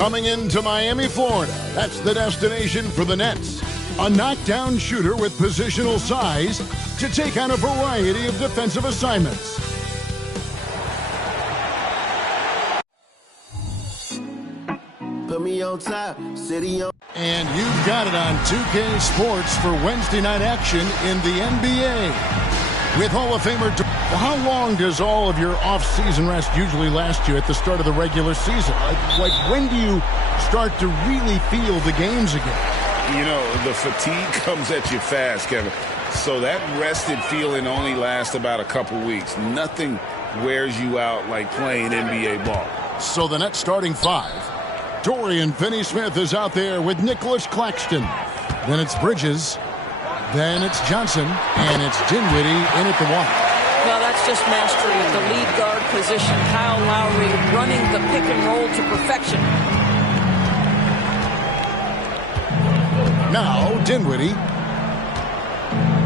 Coming into Miami, Florida, that's the destination for the Nets. A knockdown shooter with positional size to take on a variety of defensive assignments. Put me on top, city on. And you've got it on 2K Sports for Wednesday night action in the NBA. With Hall of Famer, how long does all of your off-season rest usually last you at the start of the regular season? Like when do you start to really feel the games again? You know, the fatigue comes at you fast, Kevin. So that rested feeling only lasts about a couple weeks. Nothing wears you out like playing NBA ball. So the Nets starting five. Dorian Finney-Smith is out there with Nicholas Claxton. Then it's Bridges. Then it's Johnson. And it's Dinwiddie in at the one. Well, that's just mastery of the lead guard position. Kyle Lowry running the pick and roll to perfection. Now Dinwiddie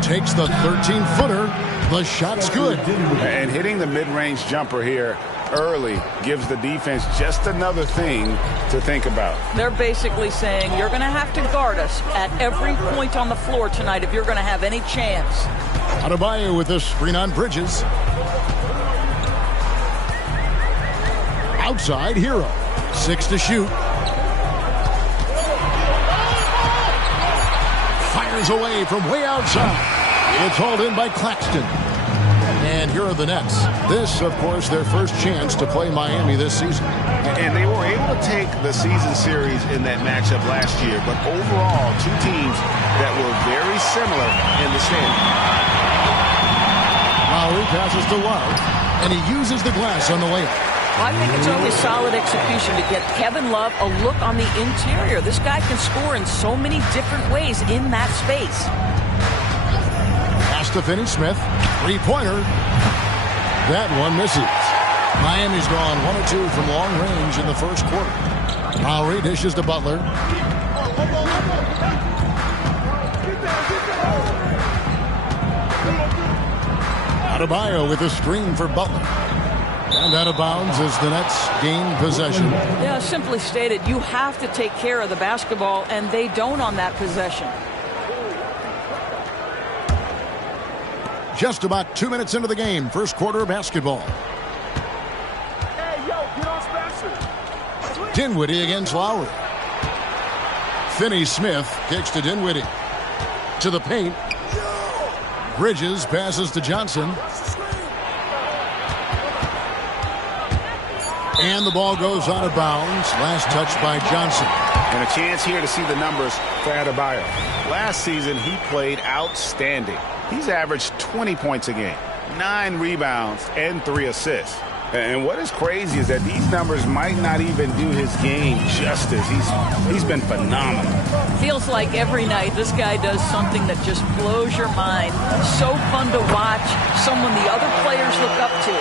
takes the 13-footer. The shot's good. And hitting the mid-range jumper here early gives the defense just another thing to think about. They're basically saying you're going to have to guard us at every point on the floor tonight if you're going to have any chance. Adebayo with the screen on Bridges. Outside, Hero. 6 to shoot. Fires away from way outside. It's hauled in by Claxton. And here are the Nets. This, of course, their first chance to play Miami this season. And they were able to take the season series in that matchup last year. But overall, two teams that were very similar in the standing. Lowry passes to Love, and he uses the glass on the layup. I think it's always solid execution to get Kevin Love a look on the interior. This guy can score in so many different ways in that space. Pass to Finney-Smith. Three-pointer. That one misses. Miami's gone 1 or 2 from long range in the first quarter. Lowry dishes to Butler. Adebayo with a screen for Butler. And out of bounds as the Nets gain possession. Yeah, simply stated, you have to take care of the basketball, and they don't on that possession. Just about 2 minutes into the game, first quarter of basketball. Hey, yo, get on Spencer. Dinwiddie against Lowry. Finney-Smith kicks to Dinwiddie. To the paint. Bridges passes to Johnson. And the ball goes out of bounds. Last touch by Johnson. And a chance here to see the numbers for Adebayo. Last season, he played outstanding. He's averaged 20 points a game, 9 rebounds, and 3 assists. And what is crazy is that these numbers might not even do his game justice. He's been phenomenal. Feels like every night this guy does something that just blows your mind. So fun to watch, someone the other players look up to.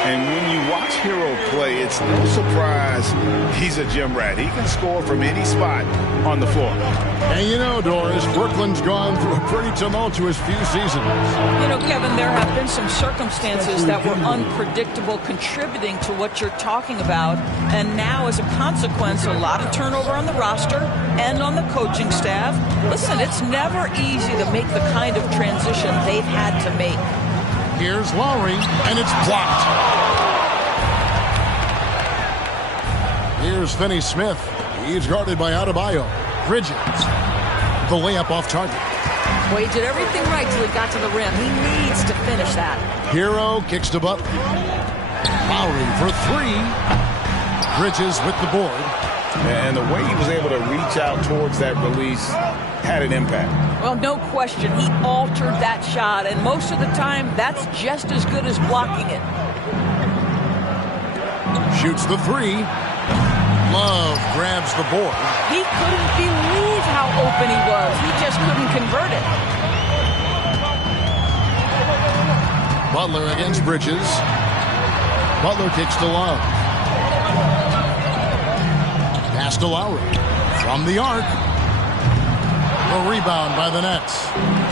And when you watch Hero play, it's no surprise he's a gym rat. He can score from any spot on the floor. And you know, Doris, Brooklyn's gone through a pretty tumultuous few seasons. You know, Kevin, there have been some circumstances that were unpredictable contributing to what you're talking about. And now, as a consequence, a lot of turnover on the roster and on the coaching staff. Listen, it's never easy to make the kind of transition they've had to make. Here's Lowry, and it's blocked. Here's Finney-Smith. He's guarded by Adebayo. Bridges. The layup off target. Well, he did everything right till he got to the rim. He needs to finish that. Hero kicks to Butler. Lowry for 3. Bridges with the board. And the way he was able to reach out towards that release had an impact. Well, no question. He altered that shot, and most of the time, that's just as good as blocking it. Shoots the 3. Love grabs the board. He couldn't believe how open he was. He just couldn't convert it. Butler against Bridges. Butler kicks to Love. Pass to Lowry. From the arc. A rebound by the Nets.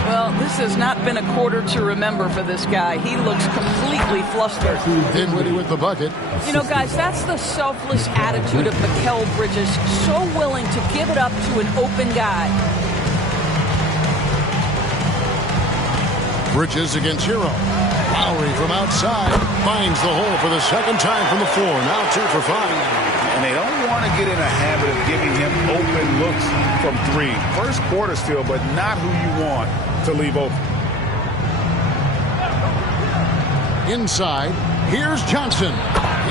Well, this has not been a quarter to remember for this guy. He looks completely flustered. Dinwiddie with the bucket. You know, guys, that's the selfless attitude of Mikal Bridges. So willing to give it up to an open guy. Bridges against Hero. Lowry from outside finds the hole for the second time from the floor. Now 2 for 5. And they don't want to get in a habit of giving him open looks from 3. First quarter still, but not who you want to leave open. Inside, here's Johnson.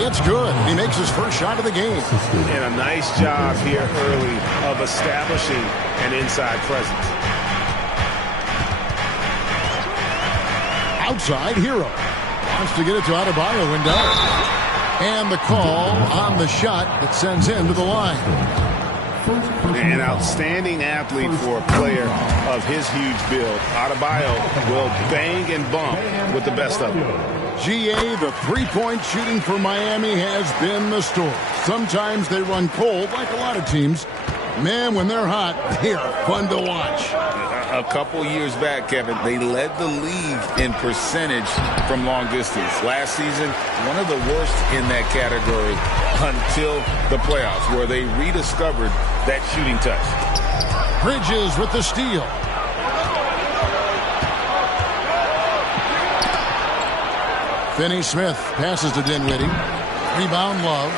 It's good. He makes his first shot of the game. And a nice job here early of establishing an inside presence. Outside, Hero wants to get it to Adebayo and does. And the call on the shot that sends him to the line. An outstanding athlete for a player of his huge build. Adebayo will bang and bump with the best of them. GA, the three-point shooting for Miami has been the story. Sometimes they run cold like a lot of teams. Man, when they're hot, they are fun to watch. A couple years back, Kevin, they led the league in percentage from long distance. Last season, one of the worst in that category until the playoffs, where they rediscovered that shooting touch. Bridges with the steal. Finney-Smith passes to Dinwiddie. Rebound, Love.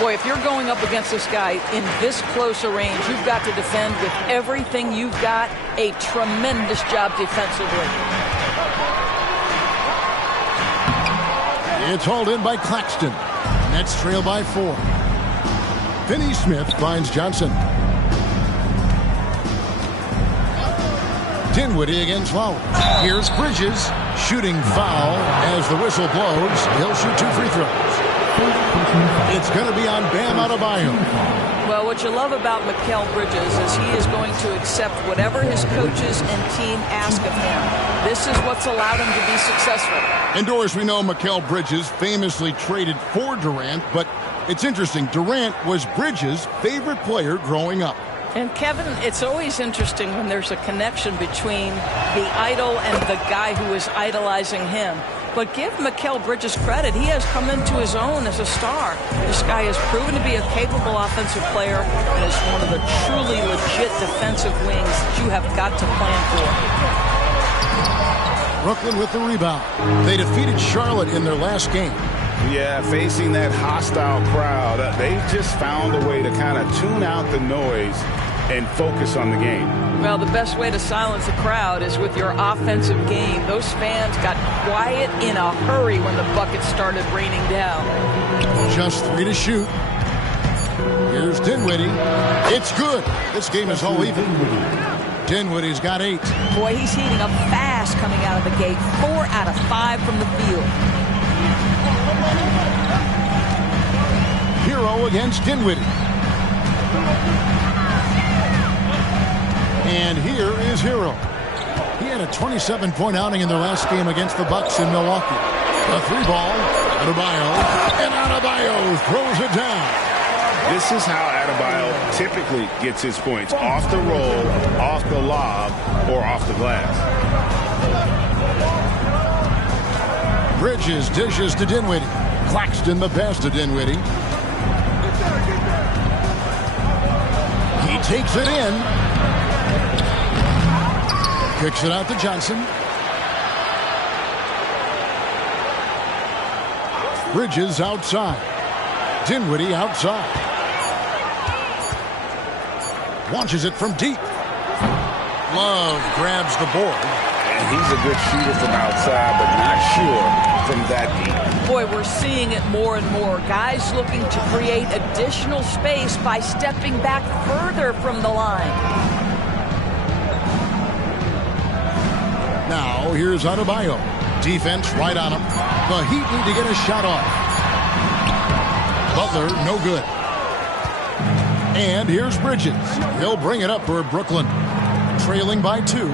Boy, if you're going up against this guy in this close a range, you've got to defend with everything you've got. A tremendous job defensively. It's hauled in by Claxton. Nets trail by 4. Finney-Smith finds Johnson. Dinwiddie against Lowry. Here's Bridges. Shooting foul as the whistle blows. He'll shoot 2 free throws. It's going to be on Bam Adebayo. Well, what you love about Mikal Bridges is he is going to accept whatever his coaches and team ask of him. This is what's allowed him to be successful. And Doris, we know Mikal Bridges famously traded for Durant, but it's interesting. Durant was Bridges' favorite player growing up. And Kevin, it's always interesting when there's a connection between the idol and the guy who is idolizing him. But give Mikal Bridges credit. He has come into his own as a star. This guy has proven to be a capable offensive player and is one of the truly legit defensive wings that you have got to plan for. Brooklyn with the rebound. They defeated Charlotte in their last game. Yeah, facing that hostile crowd, they've just found a way to kind of tune out the noise and focus on the game. Well, the best way to silence a crowd is with your offensive game. Those fans got quiet in a hurry when the buckets started raining down. Just 3 to shoot. Here's Dinwiddie. It's good. This game is all even. Dinwiddie's got 8. Boy, he's heating up fast coming out of the gate. 4 out of 5 from the field. Hero against Dinwiddie. And here is Hero. He had a 27-point outing in their last game against the Bucks in Milwaukee. A 3-ball. Adebayo. And Adebayo throws it down. This is how Adebayo typically gets his points. Off the roll, off the lob, or off the glass. Bridges dishes to Dinwiddie. Claxton the pass to Dinwiddie. He takes it in. Kicks it out to Johnson. Bridges outside. Dinwiddie outside. Launches it from deep. Love grabs the board. And he's a good shooter from outside, but not sure from that deep. Boy, we're seeing it more and more. Guys looking to create additional space by stepping back further from the line. Now, here's Adebayo. Defense right on him. The Heat need to get a shot off. Butler, no good. And here's Bridges. He'll bring it up for Brooklyn. Trailing by 2.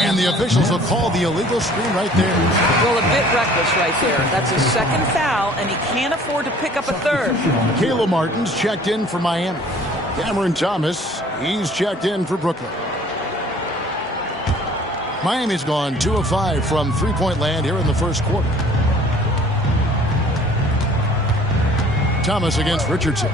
And the officials will call the illegal screen right there. Well, a bit reckless right there. That's his second foul, and he can't afford to pick up a third. Caleb Martin's checked in for Miami. Cameron Thomas, he's checked in for Brooklyn. Miami's gone 2 of 5 from three-point land here in the first quarter. Thomas against Richardson.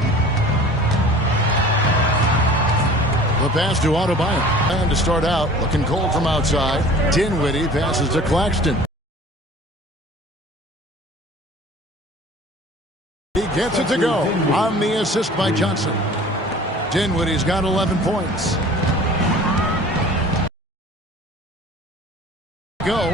The pass to Adebayo. And to start out, looking cold from outside. Dinwiddie passes to Claxton. He gets it to go on the assist by Johnson. Dinwiddie's got 11 points. Go.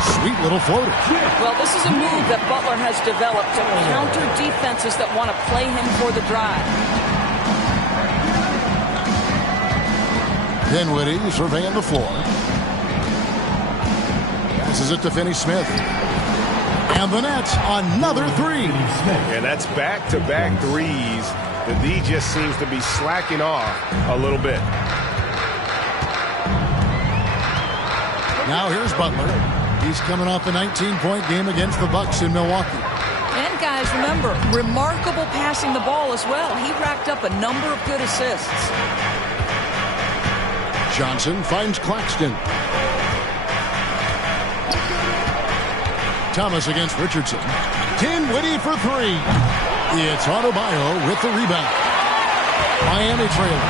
Sweet little floater. Well, this is a move that Butler has developed to counter defenses that want to play him for the drive. Dinwiddie surveying the floor. Passes it to Finney-Smith. And the net, another three. Yeah, that's back-to-back threes. The D just seems to be slacking off a little bit. Now here's Butler. He's coming off a 19-point game against the Bucks in Milwaukee. And guys, remember, remarkable passing the ball as well. He racked up a number of good assists. Johnson finds Claxton. Thomas against Richardson. Dinwiddie for three. It's Adebayo with the rebound. Miami trailing.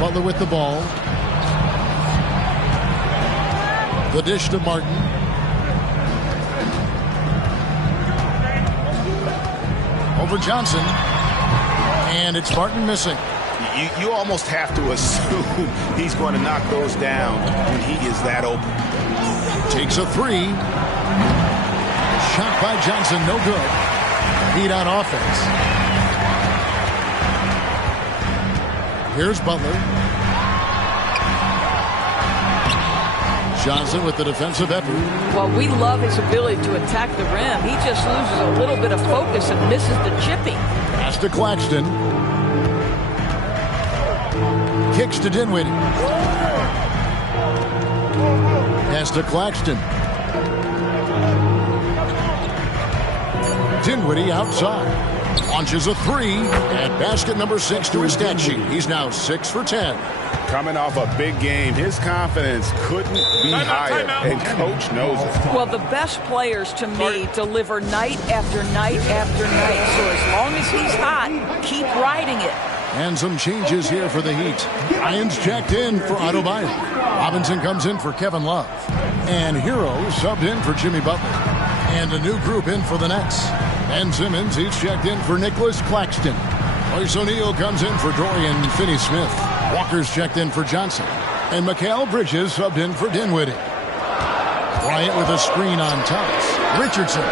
Butler with the ball. The dish to Martin. Over Johnson. And it's Martin missing. You almost have to assume he's going to knock those down when he is that open. Takes a three. Shot by Johnson, no good. Heat on offense. Here's Butler. Johnson with the defensive effort. Well, we love his ability to attack the rim. He just loses a little bit of focus and misses the chipping. Pass to Claxton. Kicks to Dinwiddie. Pass to Claxton. Dinwiddie outside. Launches a three at basket number 6 to his stat sheet. He's now 6 for 10. Coming off a big game, his confidence couldn't be higher, and coach knows it. Well, the best players, to me, deliver night after night after night. So as long as he's hot, keep riding it. And some changes here for the Heat. Ryan's checked in for Adebayo. Robinson comes in for Kevin Love. And Hero subbed in for Jimmy Butler. And a new group in for the Nets. Ben Simmons, he's checked in for Nicholas Claxton. Royce O'Neal comes in for Dorian Finney-Smith. Walker's checked in for Johnson. And Mikal Bridges subbed in for Dinwiddie. Bryant with a screen on Thomas. Richardson.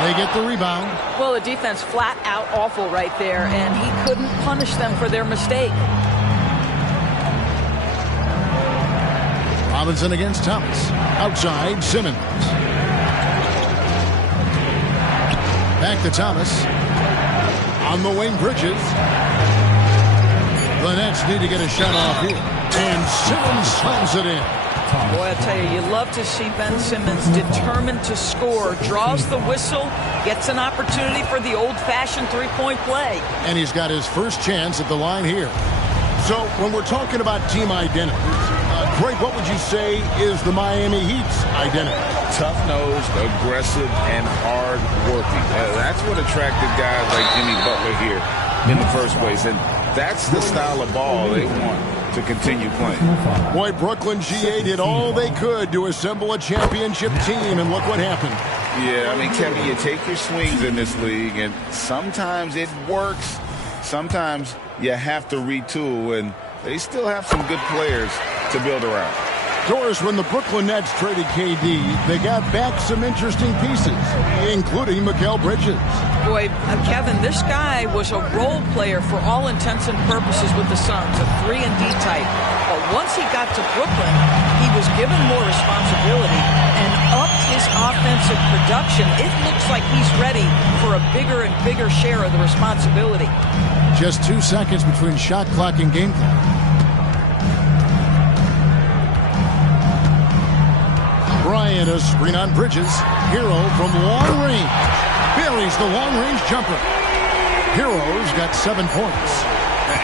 They get the rebound. Well, the defense flat out awful right there, and he couldn't punish them for their mistake. Robinson against Thomas. Outside, Simmons. Back to Thomas. On the wing, Bridges. The Nets need to get a shot off here. And Simmons slams it in. Boy, I tell you, you love to see Ben Simmons determined to score. Draws the whistle, gets an opportunity for the old-fashioned three-point play. And he's got his first chance at the line here. So when we're talking about team identity, Greg, what would you say is the Miami Heat's identity? Tough-nosed, aggressive, and hard-working. That's what attracted guys like Jimmy Butler here in the first place. And that's the style of ball they want to continue playing. Boy, Brooklyn GA did all they could to assemble a championship team, and look what happened. Yeah, I mean, Kevin, you take your swings in this league, and sometimes it works. Sometimes you have to retool, and they still have some good players to build around. Doris, when the Brooklyn Nets traded KD, they got back some interesting pieces, including Mikal Bridges. Boy, Kevin, this guy was a role player for all intents and purposes with the Suns, a 3-and-D type. But once he got to Brooklyn, he was given more responsibility and upped his offensive production. It looks like he's ready for a bigger and bigger share of the responsibility. Just 2 seconds between shot clock and game clock. Bryant, a screen on Bridges. Hero from long range. Buries Parries the long-range jumper. Hero's got 7 points.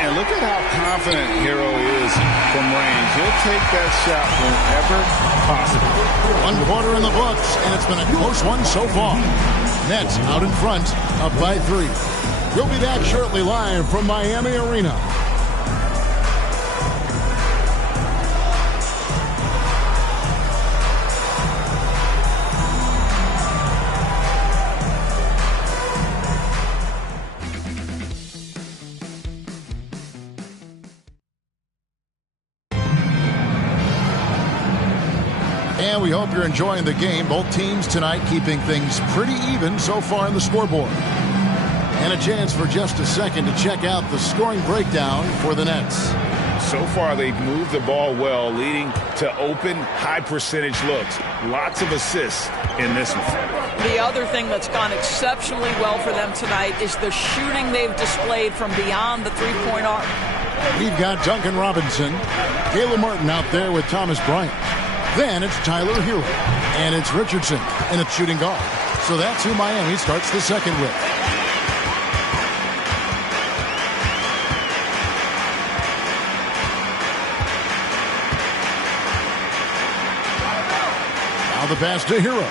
And look at how confident Hero is from range. He'll take that shot whenever possible. 1 quarter in the books, and it's been a close one so far. Nets out in front, up by 3. We'll be back shortly live from Miami Arena. And we hope you're enjoying the game. Both teams tonight keeping things pretty even so far in the scoreboard. And a chance for just a second to check out the scoring breakdown for the Nets. So far, they've moved the ball well, leading to open, high-percentage looks. Lots of assists in this one. The other thing that's gone exceptionally well for them tonight is the shooting they've displayed from beyond the three-point arc. We've got Duncan Robinson, Caleb Martin out there with Thomas Bryant. Then it's Tyler Hero, and it's Richardson, and it's shooting guard. So that's who Miami starts the second with. Now the pass to Hero.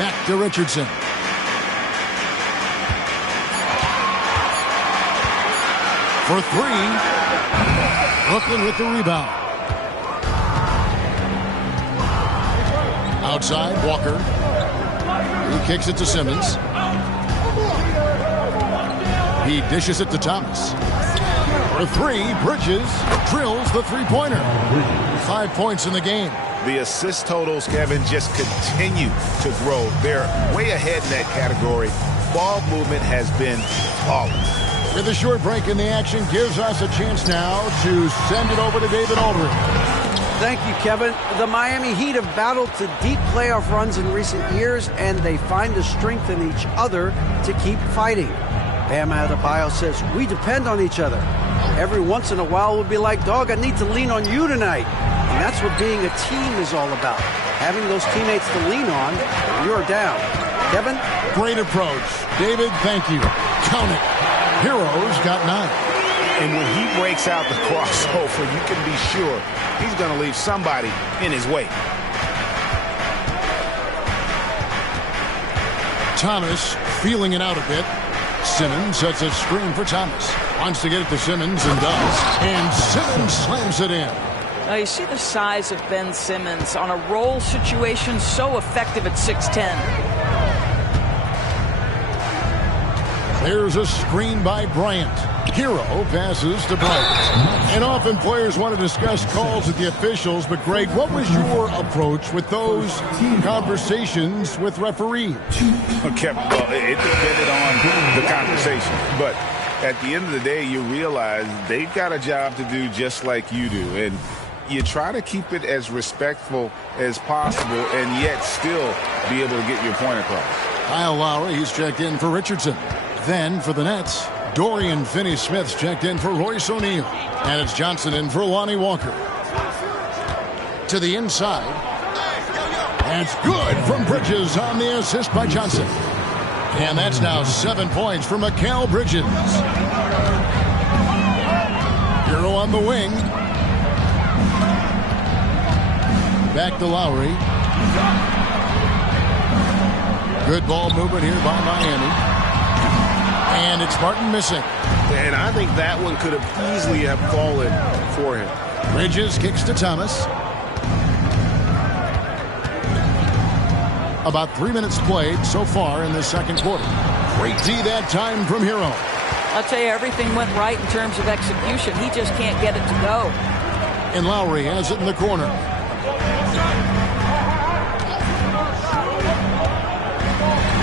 Back to Richardson. For 3. Brooklyn with the rebound. Outside, Walker. He kicks it to Simmons. He dishes it to Thomas. For 3, Bridges drills the three-pointer. 5 points in the game. The assist totals, Kevin, just continue to grow. They're way ahead in that category. Ball movement has been flawless. With a short break in the action, gives us a chance now to send it over to David Aldridge. Thank you, Kevin. The Miami Heat have battled to deep playoff runs in recent years, and they find the strength in each other to keep fighting. Bam Adebayo says, we depend on each other. Every once in a while we'll be like, dog, I need to lean on you tonight. And that's what being a team is all about. Having those teammates to lean on when you're down. Kevin? Great approach. David, thank you. Count it. Hero's got 9. And when he breaks out the crossover, you can be sure he's going to leave somebody in his way. Thomas feeling it out a bit. Simmons sets a screen for Thomas. Wants to get it to Simmons and does. And Simmons slams it in. Now you see the size of Ben Simmons on a roll situation, so effective at 6'10". There's a screen by Bryant. Hero passes to Bryant. And often players want to discuss calls with the officials, but Greg, what was your approach with those conversations with referees? Okay, well, it depended on the conversation, but at the end of the day, you realize they've got a job to do just like you do, and you try to keep it as respectful as possible and yet still be able to get your point across. Kyle Lowry, he's checked in for Richardson. Then for the Nets, Dorian Finney-Smith's checked in for Royce O'Neal. And it's Johnson in for Lonnie Walker. To the inside. That's good from Bridges on the assist by Johnson. And that's now 7 points for Mikal Bridges. Hero on the wing. Back to Lowry. Good ball movement here by Miami. And it's Martin missing. And I think that one could have easily have fallen for him. Bridges kicks to Thomas. About 3 minutes played so far in the second quarter. Great D that time from Hero. I'll tell you, everything went right in terms of execution. He just can't get it to go. And Lowry has it in the corner.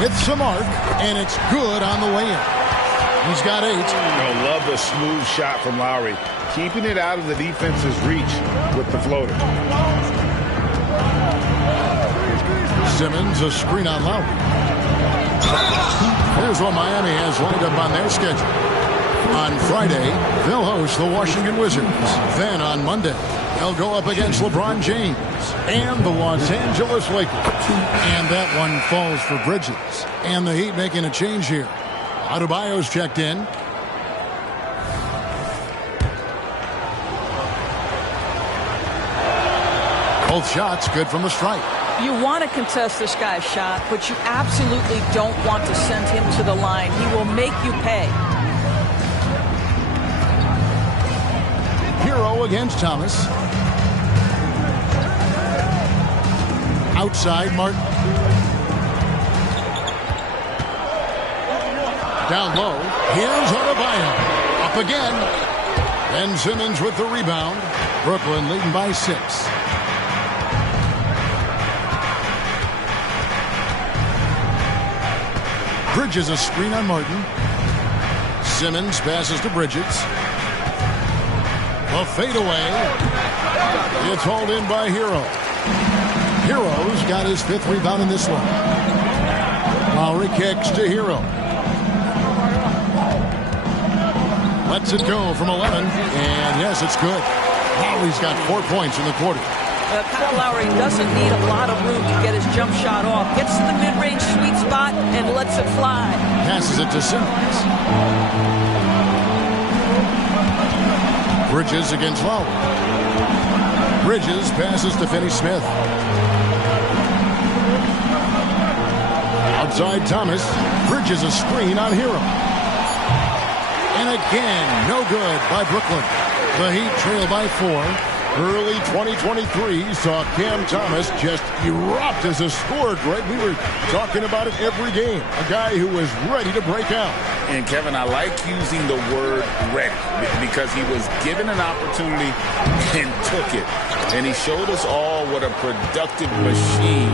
With some arc, and it's good on the way in. He's got 8. I love the smooth shot from Lowry, keeping it out of the defense's reach with the floater. Simmons, a screen on Lowry. Here's what Miami has lined up on their schedule. On Friday, they'll host the Washington Wizards. Then on Monday, they'll go up against LeBron James and the Los Angeles Lakers. And that one falls for Bridges. And the Heat making a change here. Adebayo's checked in. Both shots good from the stripe. You want to contest this guy's shot, but you absolutely don't want to send him to the line. He will make you pay. Hero against Thomas. Outside, Martin. Down low. Here's Adebayo. Up again. Ben Simmons with the rebound. Brooklyn leading by 6. Bridges a screen on Martin. Simmons passes to Bridges. A fadeaway. It's hauled in by Hero. Hero's got his 5th rebound in this one. Lowry kicks to Hero. Lets it go from 11. And yes, it's good. Lowry's got 4 points in the quarter. Kyle Lowry doesn't need a lot of room to get his jump shot off. Gets to the mid-range sweet spot and lets it fly. Passes it to Simmons. Bridges against Lowry. Bridges passes to Finney-Smith. Outside Thomas. Bridges a screen on Hero. And again, no good by Brooklyn. The Heat trail by 4. Early 2023 saw Cam Thomas just erupt as a scorer, Greg. We were talking about it every game. A guy who was ready to break out. And, Kevin, I like using the word ready because he was given an opportunity and took it. And he showed us all what a productive machine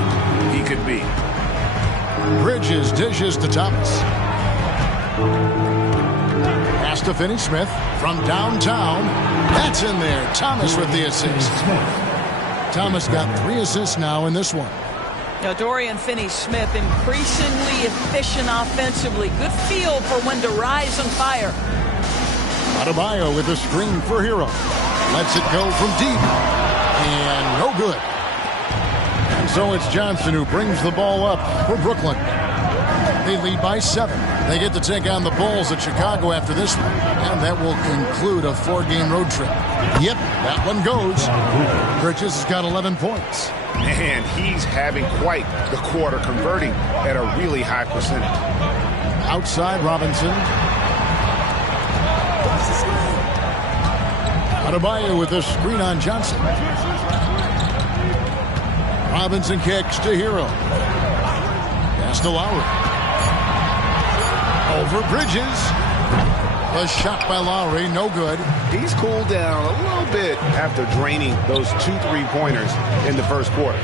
he could be. Bridges dishes to Thomas. Pass to Finney-Smith from downtown. That's in there. Thomas with the assist. Thomas got 3 assists now in this one. Now, Dorian Finney-Smith increasingly efficient offensively. Good feel for when to rise and fire. Adebayo with a screen for Hero. Lets it go from deep. And no good. And so it's Johnson who brings the ball up for Brooklyn. They lead by 7. They get to take on the Bulls at Chicago after this one. And that will conclude a 4-game road trip. Yep, that one goes. Bridges has got 11 points. Man, he's having quite the quarter, converting at a really high percentage. Outside Robinson. Adebayo with a screen on Johnson. Robinson kicks to Hero. Pass to Lowry. Over Bridges. A shot by Lowry, no good. He's cooled down a little bit after draining those 2 3-pointers in the first quarter.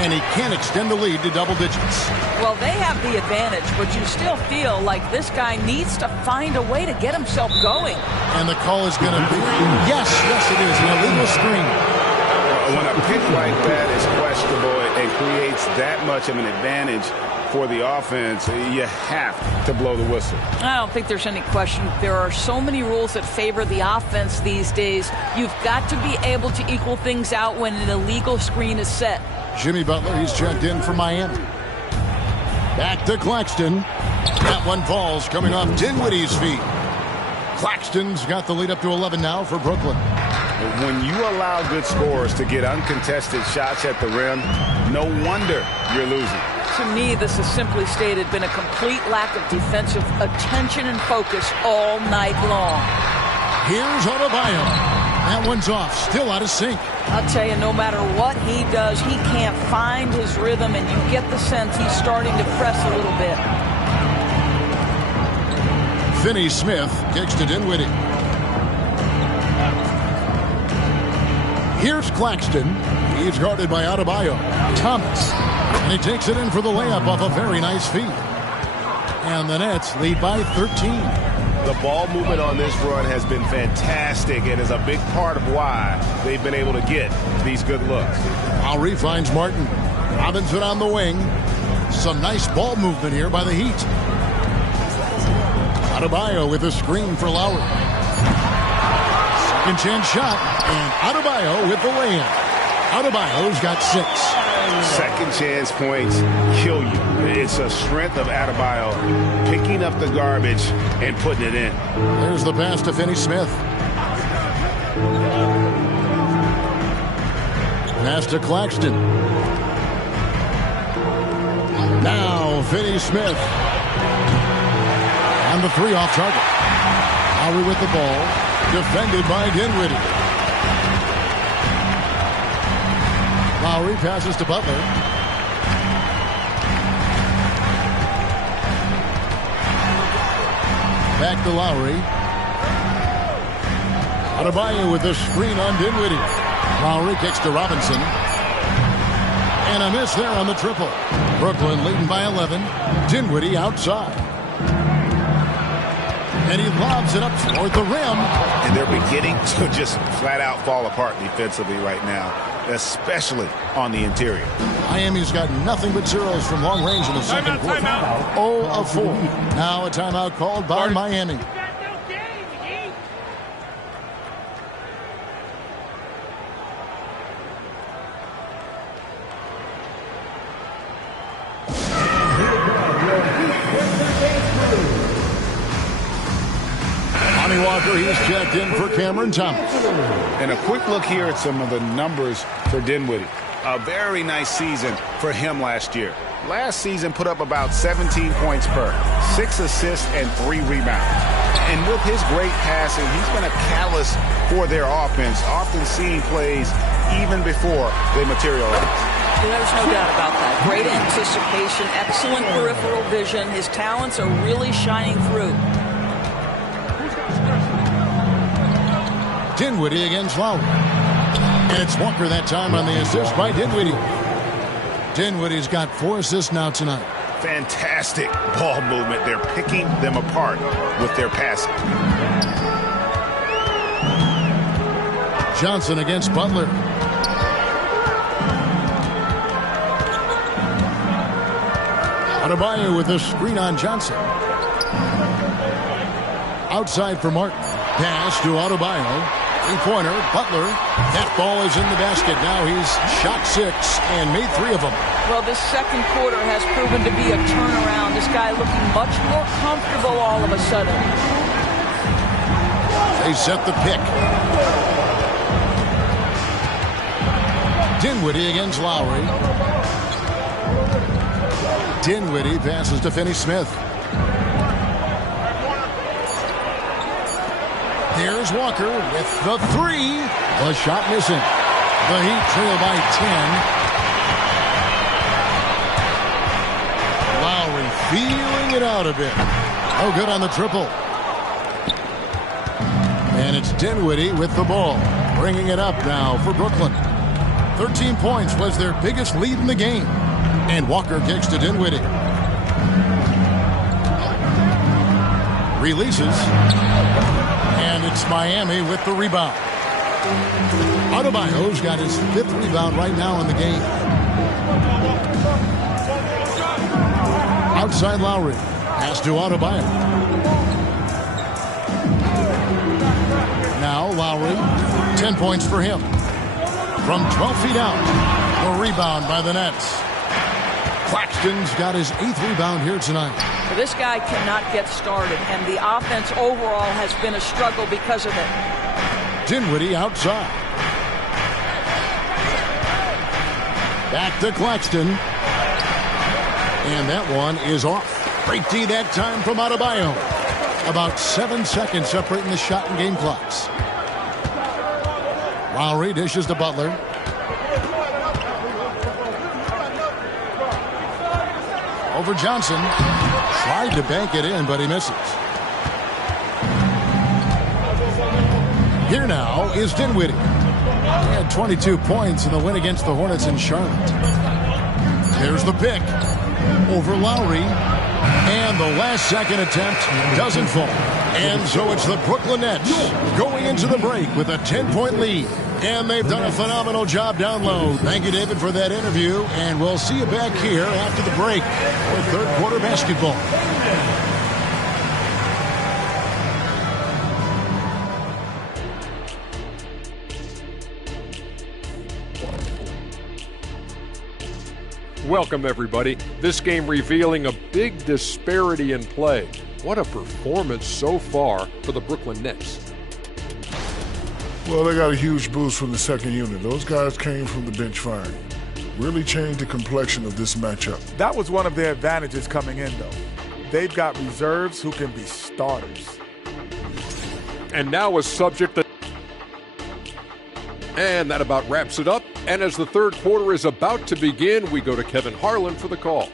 And he can't extend the lead to double digits. Well, they have the advantage, but you still feel like this guy needs to find a way to get himself going. And the call is going to be, yes, it is, an illegal screen. When a pick like that is questionable and creates that much of an advantage for the offense, you have to blow the whistle. I don't think there's any question. There are so many rules that favor the offense these days. You've got to be able to equal things out when an illegal screen is set. Jimmy Butler, he's checked in for Miami. Back to Claxton. That one falls coming off Dinwiddie's feet. Claxton's got the lead up to 11 now for Brooklyn. When you allow good scorers to get uncontested shots at the rim, no wonder you're losing. To me, this has simply stated been a complete lack of defensive attention and focus all night long. Here's Adebayo. That one's off, still out of sync. I'll tell you, no matter what he does, he can't find his rhythm, and you get the sense he's starting to press a little bit. Finney-Smith kicks to Dinwiddie. Here's Claxton. He's guarded by Adebayo. Thomas. And he takes it in for the layup off a very nice feed. And the Nets lead by 13. The ball movement on this run has been fantastic and is a big part of why they've been able to get these good looks. Lowry finds Martin. Robinson on the wing. Some nice ball movement here by the Heat. Adebayo with a screen for Lowry. Second chance shot, and Adebayo with the layup. Adebayo's got 6. Second chance points kill you. It's a strength of Adebayo picking up the garbage and putting it in. There's the pass to Finney-Smith. Pass to Claxton. Now Finney-Smith. And the 3 off target. Lowry with the ball. Defended by Dinwiddie. Lowry passes to Butler. Back to Lowry. Adebayo with the screen on Dinwiddie. Lowry kicks to Robinson. And a miss there on the triple. Brooklyn leading by 11. Dinwiddie outside. And he lobs it up toward the rim. And they're beginning to just flat out fall apart defensively right now, especially on the interior. Miami's got nothing but zeros from long range in the second quarter. 0 of 4. Now a timeout called by Miami. Walker, he's checked in for Cameron Thomas. And a quick look here at some of the numbers for Dinwiddie. A very nice season for him last year. Last season put up about 17 points per, 6 assists and 3 rebounds. And with his great passing, he's been a catalyst for their offense, often seeing plays even before they materialize. There's no doubt about that. Great anticipation, excellent peripheral vision. His talents are really shining through. Dinwiddie against Lowry. And it's Walker that time on the assist by Dinwiddie. Dinwiddie's got 4 assists now tonight. Fantastic ball movement. They're picking them apart with their passing. Johnson against Butler. Adebayo with a screen on Johnson. Outside for Martin. Pass to Adebayo. 3-pointer, Butler. That ball is in the basket. Now he's shot 6 and made 3 of them. Well, this second quarter has proven to be a turnaround. This guy looking much more comfortable all of a sudden. They set the pick. Dinwiddie against Lowry. Dinwiddie passes to Finney-Smith. Here's Walker with the 3. The shot missing. The Heat trail by 10. Lowry feeling it out a bit. Oh, good on the triple. And it's Dinwiddie with the ball. Bringing it up now for Brooklyn. 13 points was their biggest lead in the game. And Walker kicks to Dinwiddie. Releases. And it's Miami with the rebound. Adebayo's got his 5th rebound right now in the game. Outside Lowry. Pass to Adebayo. Now Lowry. 10 points for him. From 12 feet out. A rebound by the Nets. Claxton's got his 8th rebound here tonight. So this guy cannot get started, and the offense overall has been a struggle because of it. Dinwiddie outside. Back to Claxton. And that one is off. Great D that time from Adebayo. About 7 seconds separating the shot and game clocks. Lowry dishes to Butler. Over Johnson. Tried to bank it in, but he misses. Here now is Dinwiddie. He had 22 points in the win against the Hornets in Charlotte. There's the pick. Over Lowry. And the last second attempt doesn't fall. And so it's the Brooklyn Nets going into the break with a 10-point lead. And they've done a phenomenal job down low. Thank you, David, for that interview. And we'll see you back here after the break for third quarter basketball. Welcome, everybody. This game revealing a big disparity in play. What a performance so far for the Brooklyn Nets. Well, they got a huge boost from the second unit. Those guys came from the bench firing. Really changed the complexion of this matchup. That was one of their advantages coming in, though. They've got reserves who can be starters. And now a subject that... And that about wraps it up. And as the third quarter is about to begin, we go to Kevin Harlan for the call.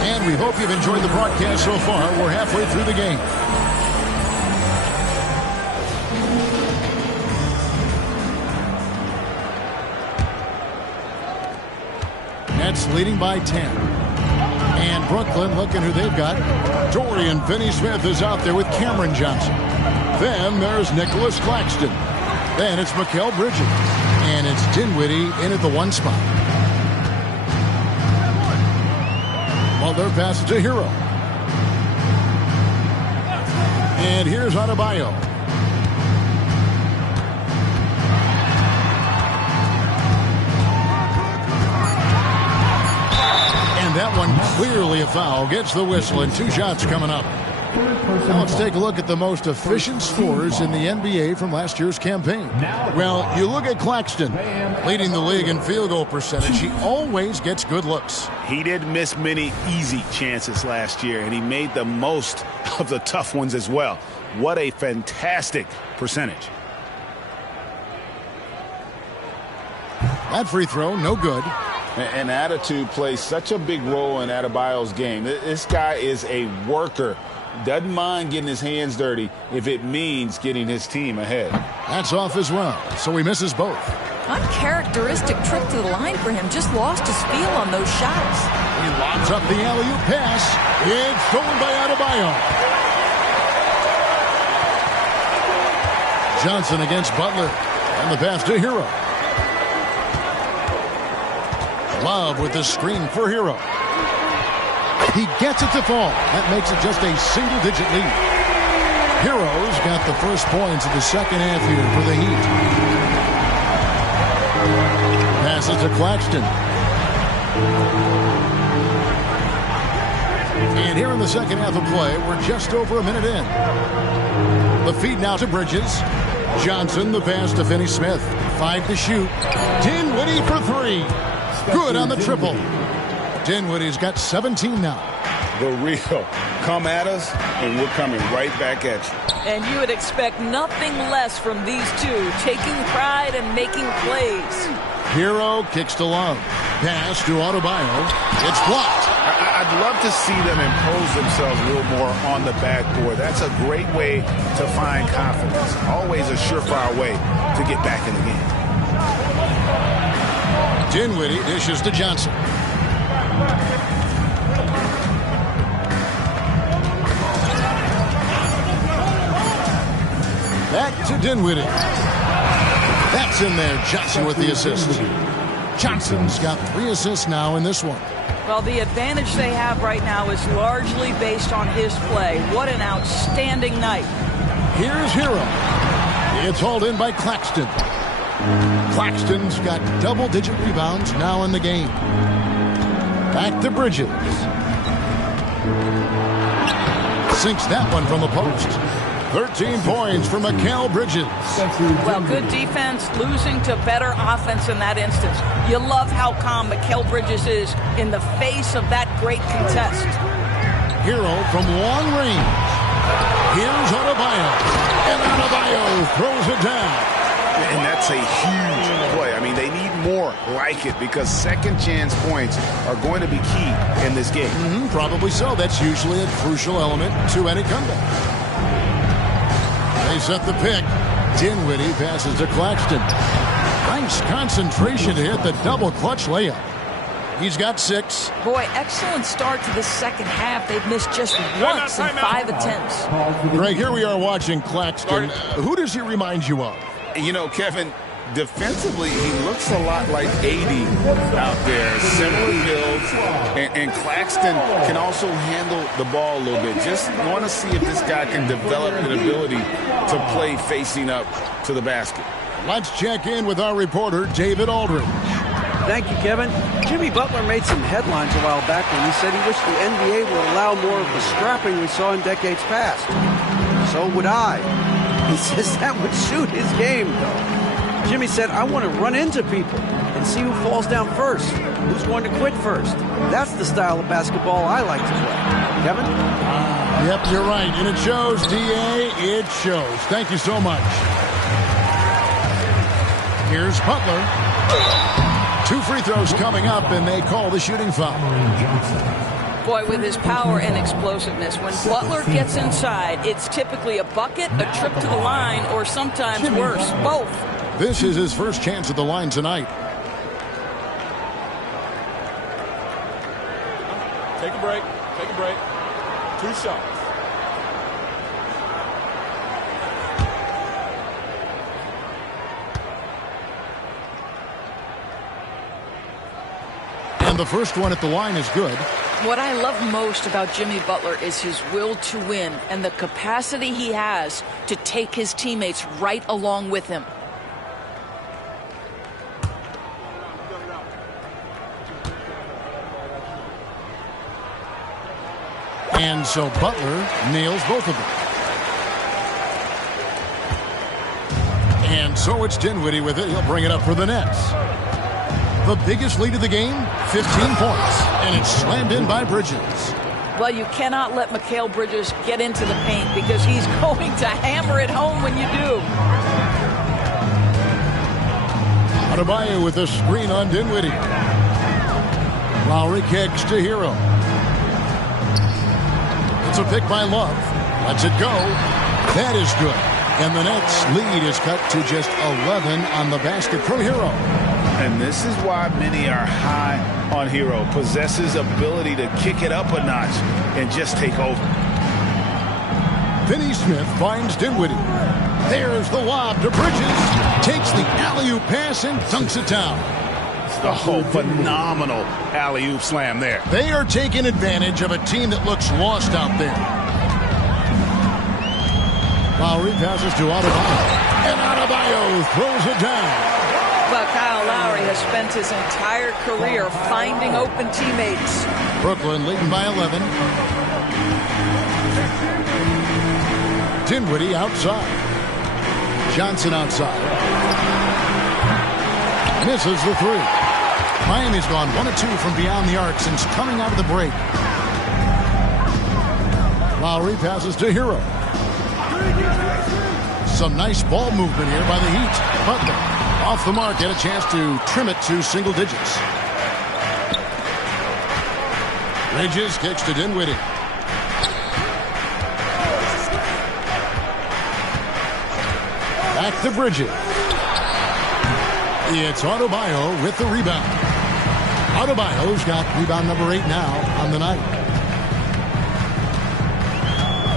And we hope you've enjoyed the broadcast so far. We're halfway through the game. Nets leading by 10. And Brooklyn, looking who they've got. Dorian Finney-Smith is out there with Cameron Johnson. Then there's Nicholas Claxton. Then it's Mikal Bridges. And it's Dinwiddie in at the one spot. Butler passes to Hero. And here's Adebayo. And that one clearly a foul. Gets the whistle and 2 shots coming up. Now let's take a look at the most efficient scorers in the NBA from last year's campaign. Well, you look at Claxton, leading the league in field goal percentage. He always gets good looks. He didn't miss many easy chances last year, and he made the most of the tough ones as well. What a fantastic percentage. That free throw, no good. And attitude plays such a big role in Adebayo's game. This guy is a worker. Doesn't mind getting his hands dirty if it means getting his team ahead. That's off as well, so he misses both. Uncharacteristic trip to the line for him. Just lost his feel on those shots. He lobs up the alley-oop pass. It's stolen by Adebayo. Johnson against Butler. And the pass to Hero. Love with the screen for Hero. He gets it to fall. That makes it just a single-digit lead. Hero's got the first points of the second half here for the Heat. Passes to Claxton. And here in the second half of play, we're just over a minute in. The feed now to Bridges. Johnson, the pass to Finney-Smith. 5 to shoot. Dinwiddie for 3. Good on the triple. Dinwiddie's got 17 now. The real. Come at us, and we're coming right back at you. And you would expect nothing less from these two, taking pride and making plays. Hero kicks to Love. Pass to Adebayo. It's blocked. I'd love to see them impose themselves a little more on the backboard. That's a great way to find confidence. Always a surefire way to get back in the game. Dinwiddie dishes to Johnson. Back to Dinwiddie. That's in there. Johnson with the assist. Johnson's got 3 assists now in this one. Well, the advantage they have right now is largely based on his play. What an outstanding night. Here's Hero. It's hauled in by Claxton. Claxton's got double-digit rebounds now in the game. Back to Bridges. Sinks that one from the post. 13 points for Mikal Bridges. Well, good defense, losing to better offense in that instance. You love how calm Mikal Bridges is in the face of that great contest. Hero from long range. Here's Adebayo. And Adebayo throws it down. And that's a huge play. I mean, they need more like it because second chance points are going to be key in this game. Probably so. That's usually a crucial element to any comeback. They set the pick. Dinwiddie passes to Claxton. Nice concentration to hit the double clutch layup. He's got 6. Boy, excellent start to the second half. They've missed just once in 5 attempts. Greg, here we are watching Claxton. Who does he remind you of? You know, Kevin, Defensively, he looks a lot like 80 out there. Similar builds. And Claxton can also handle the ball a little bit. Just want to see if this guy can develop an ability to play facing up to the basket. Let's check in with our reporter, David Aldridge. Thank you, Kevin. Jimmy Butler made some headlines a while back when he said he wished the NBA would allow more of the scrapping we saw in decades past. So would I. He says that would suit his game, though. Jimmy said, I want to run into people and see who falls down first, who's going to quit first. That's the style of basketball I like to play. Kevin? Yep, you're right. And it shows, D.A. It shows. Thank you so much. Here's Butler. 2 free throws coming up, and they call the shooting foul. Boy, with his power and explosiveness, when Butler gets inside, it's typically a bucket, a trip to the line, or sometimes worse, both. This is his first chance at the line tonight. Take a break. Take a break. 2 shots. And the first one at the line is good. What I love most about Jimmy Butler is his will to win and the capacity he has to take his teammates right along with him. And so Butler nails both of them. And so it's Dinwiddie with it. He'll bring it up for the Nets. The biggest lead of the game, 15 points. And it's slammed in by Bridges. Well, you cannot let Mikal Bridges get into the paint because he's going to hammer it home when you do. Adebayo with a screen on Dinwiddie. Lowry kicks to Hero. It's a pick by Love. Lets it go. That is good. And the Nets lead is cut to just 11 on the basket from Hero. And this is why many are high on Hero. Possesses ability to kick it up a notch and just take over. Finney Smith finds Dinwiddie. There's the lob to Bridges. Takes the alley-oop pass and dunks it down. Oh, phenomenal alley-oop slam there. They are taking advantage of a team that looks lost out there. Lowry passes to Adebayo. And Adebayo throws it down. Well, Kyle Lowry has spent his entire career finding open teammates. Brooklyn leading by 11. Dinwiddie outside. Johnson outside. Misses the three. Miami's gone 1 of 2 from beyond the arc since coming out of the break. Lowry passes to Hero. Some nice ball movement here by the Heat. Butler off the mark, had a chance to trim it to single digits. Bridges kicks to Dinwiddie. Back to Bridges. It's Adebayo with the rebound. Adebayo's got rebound number 8 now on the night.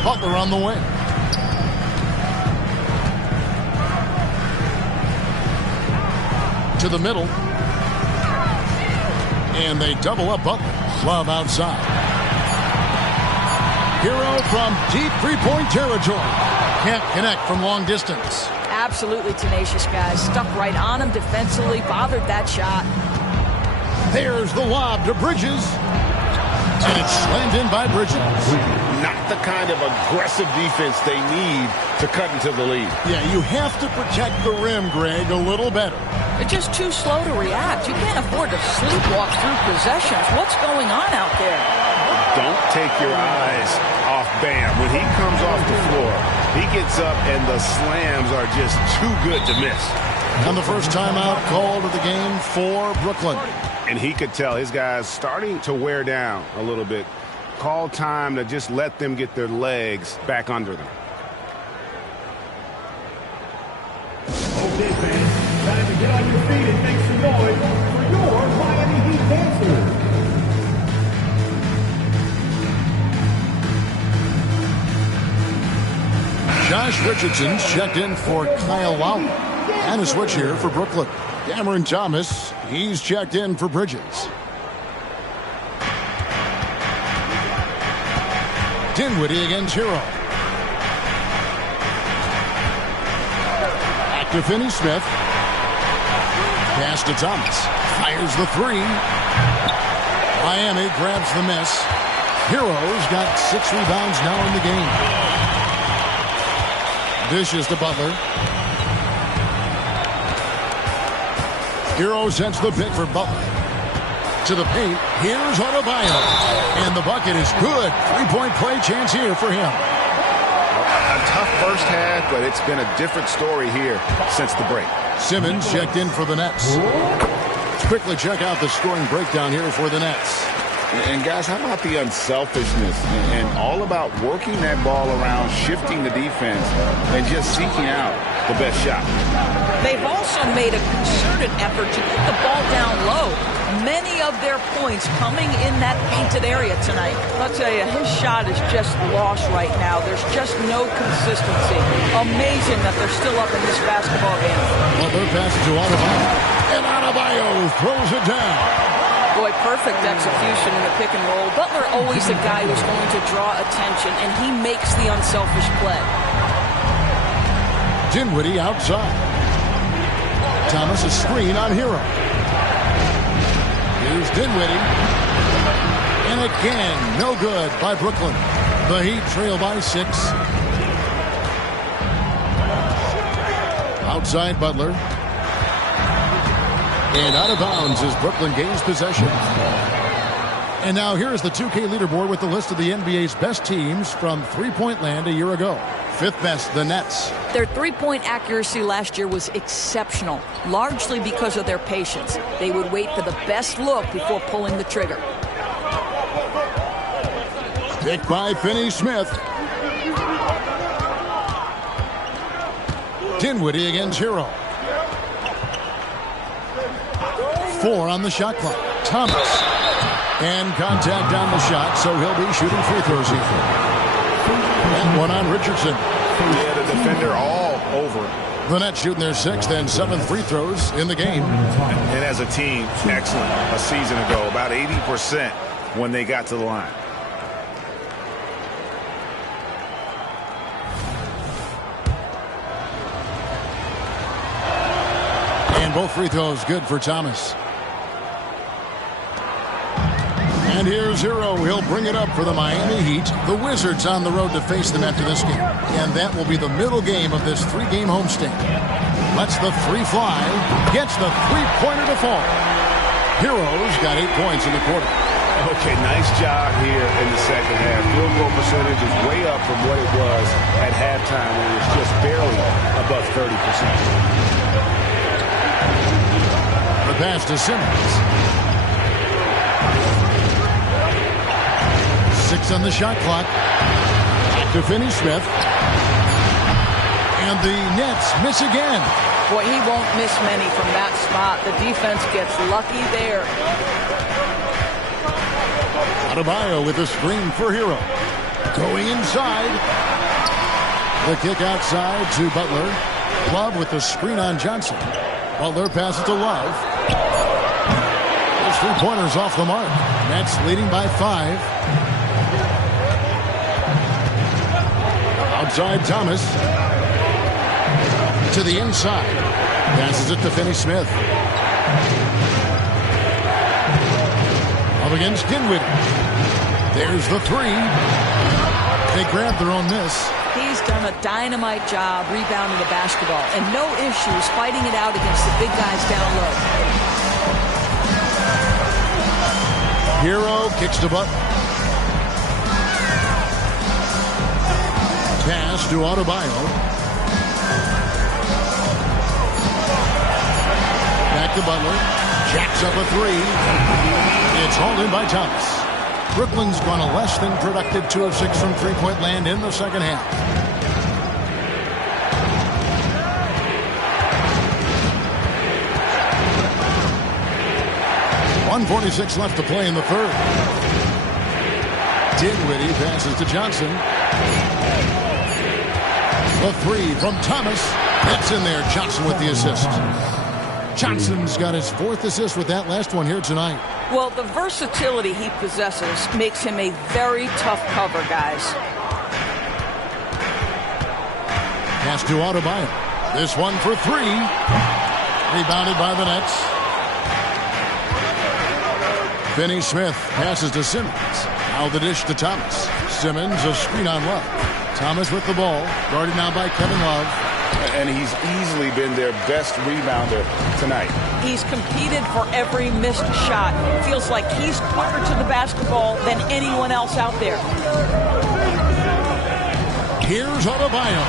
Butler on the wing. To the middle. And they double up Butler. Love outside. Hero from deep three-point territory. Can't connect from long distance. Absolutely tenacious, guys. Stuck right on him defensively. Bothered that shot. There's the lob to Bridges. And it's slammed in by Bridges. Not the kind of aggressive defense they need to cut into the lead. Yeah, you have to protect the rim, Greg, a little better. They're just too slow to react. You can't afford to sleepwalk through possessions. What's going on out there? Don't take your eyes off Bam. When he comes off the floor, he gets up and the slams are just too good to miss. And the first timeout called of the game for Brooklyn. And he could tell his guys starting to wear down a little bit. Call time to just let them get their legs back under them. Okay, fans, time to get on your feet and make some noise for your Miami Heat dancers. Josh Richardson's checked in for Kyle Lowry. And a switch here for Brooklyn. Cameron Thomas, he's checked in for Bridges. Dinwiddie against Hero. Back to Finney-Smith. Pass to Thomas. Fires the three. Miami grabs the miss. Hero's got 6 rebounds now in the game. Dishes to Butler. Hero sends the pick for Butler. To the paint. Here's Adebayo. And the bucket is good. 3-point play chance here for him. A tough first half, but it's been a different story here since the break. Simmons checked in for the Nets. Let's quickly check out the scoring breakdown here for the Nets. And guys, how about the unselfishness and all about working that ball around, shifting the defense, and just seeking out the best shot. They've also made a concerted effort to get the ball down low. Many of their points coming in that painted area tonight. I'll tell you, his shot is just lost right now. There's just no consistency. Amazing that they're still up in this basketball game. Butler passes to Adebayo. And Adebayo throws it down. Boy, perfect execution in the pick and roll. Butler always a guy who's going to draw attention, and he makes the unselfish play. Dinwiddie outside. Thomas a screen on Hero. Here's Dinwiddie. And again, no good by Brooklyn. The Heat trail by 6. Outside Butler. And out of bounds as Brooklyn gains possession. And now here's the 2K leaderboard with the list of the NBA's best teams from three-point land a year ago. 5th best, the Nets. Their three-point accuracy last year was exceptional, largely because of their patience. They would wait for the best look before pulling the trigger. Picked by Finney-Smith. Dinwiddie against Hero. 4 on the shot clock. Thomas. And contact on the shot, so he'll be shooting free throws here. And one on Richardson. Yeah, the defender all over. The Nets shooting their 6th and 7th free throws in the game. And as a team, excellent. A season ago, about 80% when they got to the line. And both free throws good for Thomas. And here's Hero. He'll bring it up for the Miami Heat. The Wizards on the road to face them after this game. And that will be the middle game of this 3-game homestand. Lets the 3 fly. Gets the 3-pointer to fall. Hero's got 8 points in the quarter. Okay, nice job here in the second half. Field goal percentage is way up from what it was at halftime when it was just barely above 30%. The pass to Simmons. 6 on the shot clock. Back to Finney-Smith. And the Nets miss again. Boy, he won't miss many from that spot. The defense gets lucky there. Adebayo with a screen for Hero. Going inside. The kick outside to Butler. Love with the screen on Johnson. Butler passes to Love. Those 3-pointers off the mark. Nets leading by 5. Outside Thomas. To the inside. Passes it to Finney-Smith. Up against Dinwiddie. There's the 3. They grab their own miss. He's done a dynamite job rebounding the basketball and no issues fighting it out against the big guys down low. Hero kicks to Butler. Pass to Adebayo. Back to Butler. Jacks up a 3. It's hauled in by Thomas. Brooklyn's gone a less than productive 2 of 6 from three-point land in the second half. .146 left to play in the third. Dinwiddie passes to Johnson. The three from Thomas. That's in there. Johnson with the assist. Johnson's got his 4th assist with that last one here tonight. Well, the versatility he possesses makes him a very tough cover, guys. Pass to Adebayo. This one for 3. Rebounded by the Nets. Finney-Smith passes to Simmons. Now the dish to Thomas. Simmons, a screen on Love. Thomas with the ball. Guarded now by Kevin Love. And he's easily been their best rebounder tonight. He's competed for every missed shot. Feels like he's quicker to the basketball than anyone else out there. Here's Adebayo.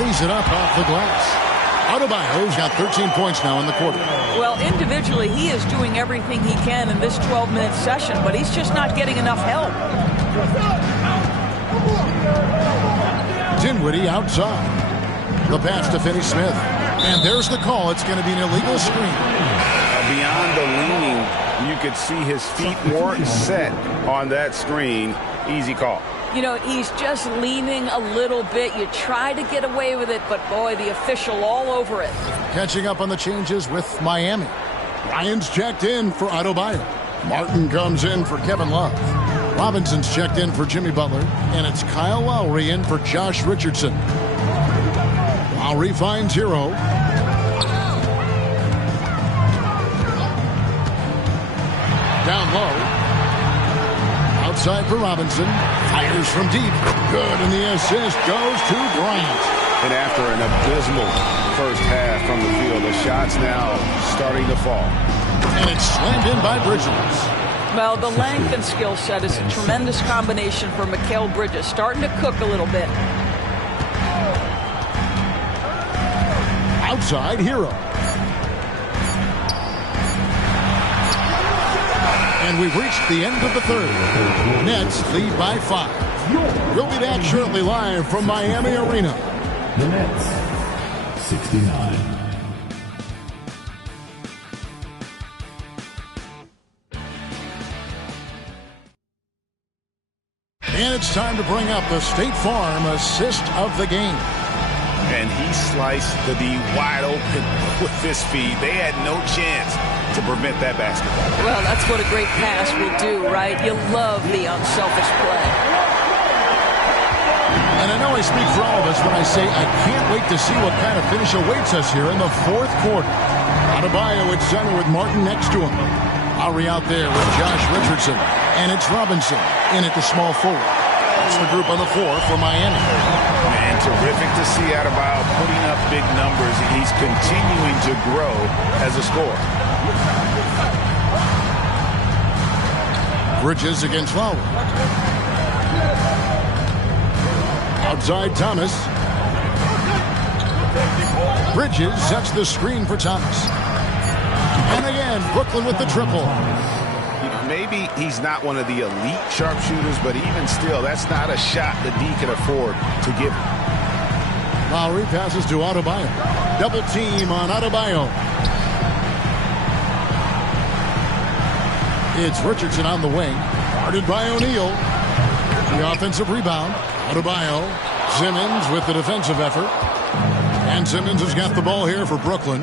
Lays it up off the glass. Adebayo's got 13 points now in the quarter. Well, individually, he is doing everything he can in this 12-minute session, but he's just not getting enough help. Dinwiddie outside. The pass to Finney-Smith. And there's the call. It's going to be an illegal screen. Beyond the leaning, you could see his feet weren't set on that screen. Easy call. You know, he's just leaning a little bit. You try to get away with it, but boy, the official all over it. Catching up on the changes with Miami. Ryan's checked in for Adebayo. Martin comes in for Kevin Love. Robinson's checked in for Jimmy Butler. And it's Kyle Lowry in for Josh Richardson. Lowry finds Hero. Down low. Outside for Robinson. Fires from deep. Good, and the assist goes to Bryant. And after an abysmal first half from the field, the shots now starting to fall. And it's slammed in by Bridges. Well, the length and skill set is a tremendous combination for Mikal Bridges. Starting to cook a little bit. Outside, Hero. And we've reached the end of the third. Nets lead by 5. We'll be back shortly live from Miami Arena. The Nets, 69. And it's time to bring up the State Farm assist of the game. And he sliced the D wide open with his feet. They had no chance to prevent that basketball. Well, that's what a great pass will do, right? You love the unselfish play. And I know I speak for all of us when I say I can't wait to see what kind of finish awaits us here in the 4th quarter. Adebayo at center with Martin next to him. Lowry out there with Josh Richardson. And it's Robinson in at the small forward. That's the group on the floor for Miami. Man, terrific to see Adebayo putting up big numbers. He's continuing to grow as a scorer. Bridges against Lowry. Outside Thomas. Bridges sets the screen for Thomas. And again, Brooklyn with the triple. Maybe he's not one of the elite sharpshooters, but even still, that's not a shot that D can afford to give him. Lowry passes to Adebayo. Double team on Adebayo. It's Richardson on the wing. Guarded by O'Neal. The offensive rebound. Adebayo. Simmons with the defensive effort. And Simmons has got the ball here for Brooklyn.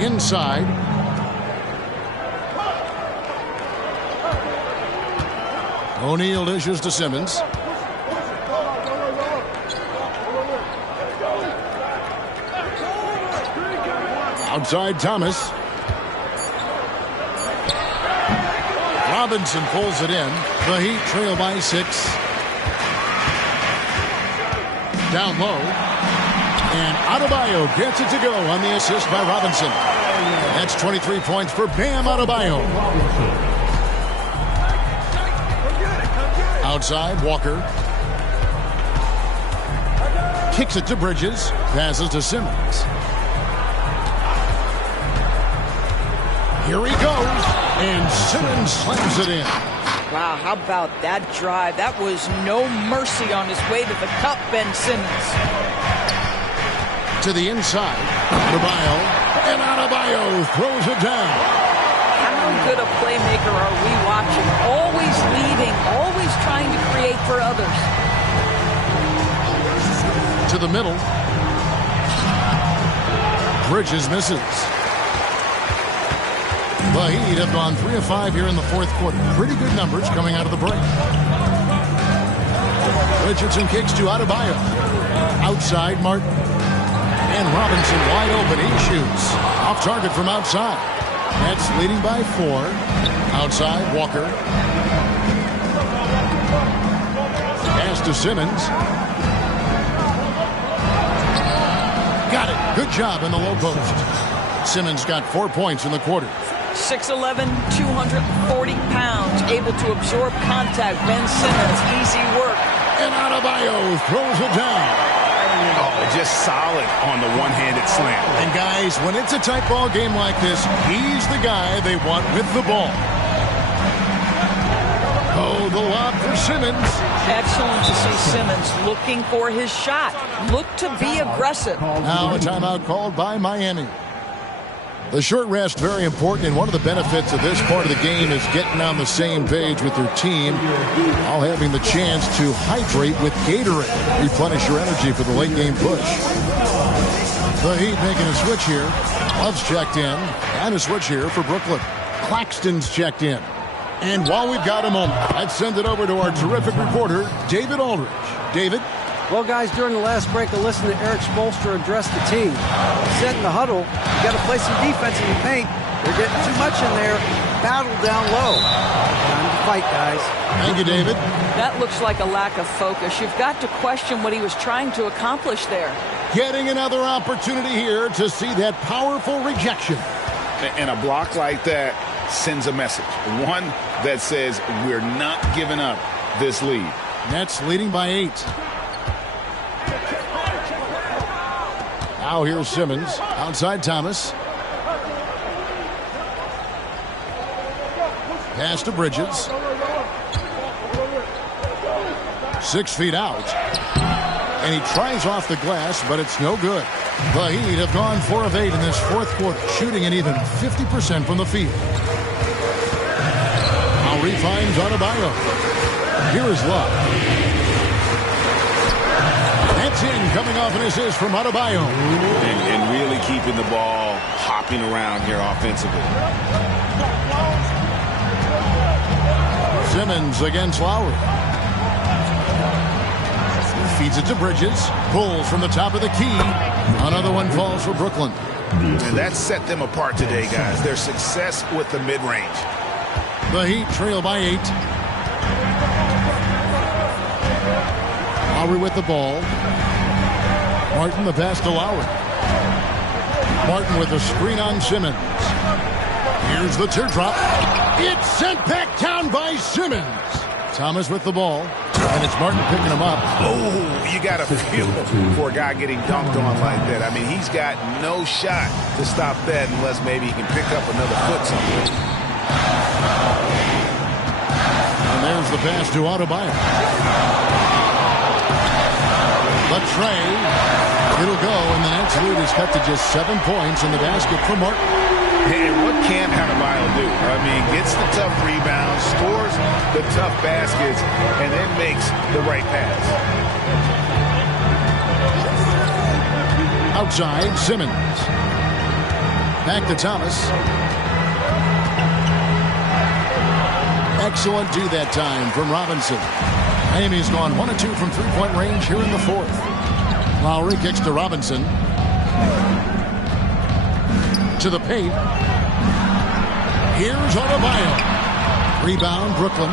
Inside. O'Neal dishes to Simmons. Outside Thomas. Robinson pulls it in. The Heat trail by 6. Down low. And Adebayo gets it to go on the assist by Robinson. That's 23 points for Bam Adebayo. Outside, Walker. Kicks it to Bridges. Passes to Simmons. Here he goes. And Simmons slams it in. Wow, how about that drive? That was no mercy on his way to the cup, Ben Simmons. To the inside. Adebayo. And Adebayo throws it down. How good a playmaker are we watching? Always leading, always trying to create for others. to the middle. Bridges misses. The Heat have gone 3 of 5 here in the fourth quarter. Pretty good numbers coming out of the break. Richardson kicks to Adebayo. Outside, Martin. And Robinson wide open. He shoots. Off target from outside. Nets leading by 4. Outside, Walker. Pass to Simmons. Got it. Good job in the low post. Simmons got 4 points in the quarter. 6'11", 240 pounds, able to absorb contact. Ben Simmons, easy work. And Adebayo throws it down. Oh, just solid on the one-handed slam. And guys, when it's a tight ball game like this, he's the guy they want with the ball. Oh, the lob for Simmons. Excellent to see Simmons looking for his shot. Look to be aggressive. Now a timeout called by Miami. The short rest, very important, and one of the benefits of this part of the game is getting on the same page with your team, while having the chance to hydrate with Gatorade. Replenish your energy for the late game push. The Heat making a switch here. Love's checked in, and a switch here for Brooklyn. Claxton's checked in. And while we've got a moment, let's send it over to our terrific reporter, David Aldridge. David? Well, guys, during the last break, I listened to Eric Spoelstra address the team. He said in the huddle, you got to play some defense in the paint. They're getting too much in there. Battle down low. Time to fight, guys. Thank you, David. That looks like a lack of focus. You've got to question what he was trying to accomplish there. Getting another opportunity here to see that powerful rejection. And a block like that sends a message. One that says we're not giving up this lead. Nets leading by 8. Now here's Simmons. Outside Thomas. Pass to Bridges. 6 feet out. And he tries off the glass, but it's no good. The Heat have gone 4 of 8 in this fourth quarter, shooting an even 50% from the field. Lowry finds Adebayo. Here is Love. That's in, coming off an assist from Adebayo. And really keeping the ball hopping around here offensively. Simmons against Lowry. Feeds it to Bridges. Pulls from the top of the key. Another one falls for Brooklyn. And that set them apart today, guys. Their success with the mid-range. The Heat trail by 8. Lowry with the ball. Martin the pass to Lowry. Martin with a screen on Simmons. Here's the teardrop. It's sent back down by Simmons. Thomas with the ball. And it's Martin picking him up. Oh, you got to feel for a guy getting dunked on like that. I mean, he's got no shot to stop that unless maybe he can pick up another foot somewhere. And there's the pass to Adebayo. The tray. It'll go, and the Nets lead is cut to just 7 points in the basket for Martin. Hey, what can Adebayo do? I mean, gets the tough rebounds, scores the tough baskets, and then makes the right pass. Outside, Simmons. Back to Thomas. Excellent D that time from Robinson. Miami's gone 1 of 2 from three-point range here in the fourth. Lowry kicks to Robinson. To the paint. Here's Adebayo. Rebound, Brooklyn.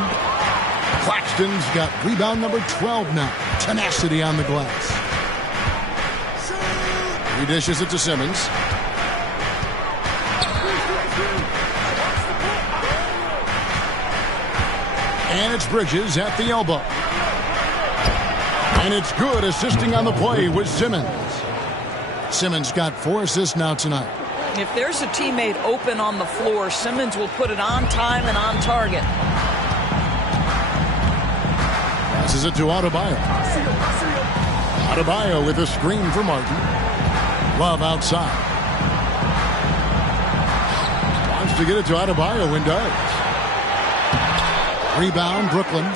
Claxton's got rebound number 12 now. Tenacity on the glass. He dishes it to Simmons. And it's Bridges at the elbow. And it's good, assisting on the play with Simmons. Simmons got 4 assists now tonight. If there's a teammate open on the floor, Simmons will put it on time and on target. Passes it to Adebayo. Adebayo with a screen for Martin. Love outside. Wants to get it to Adebayo and does. Rebound, Brooklyn.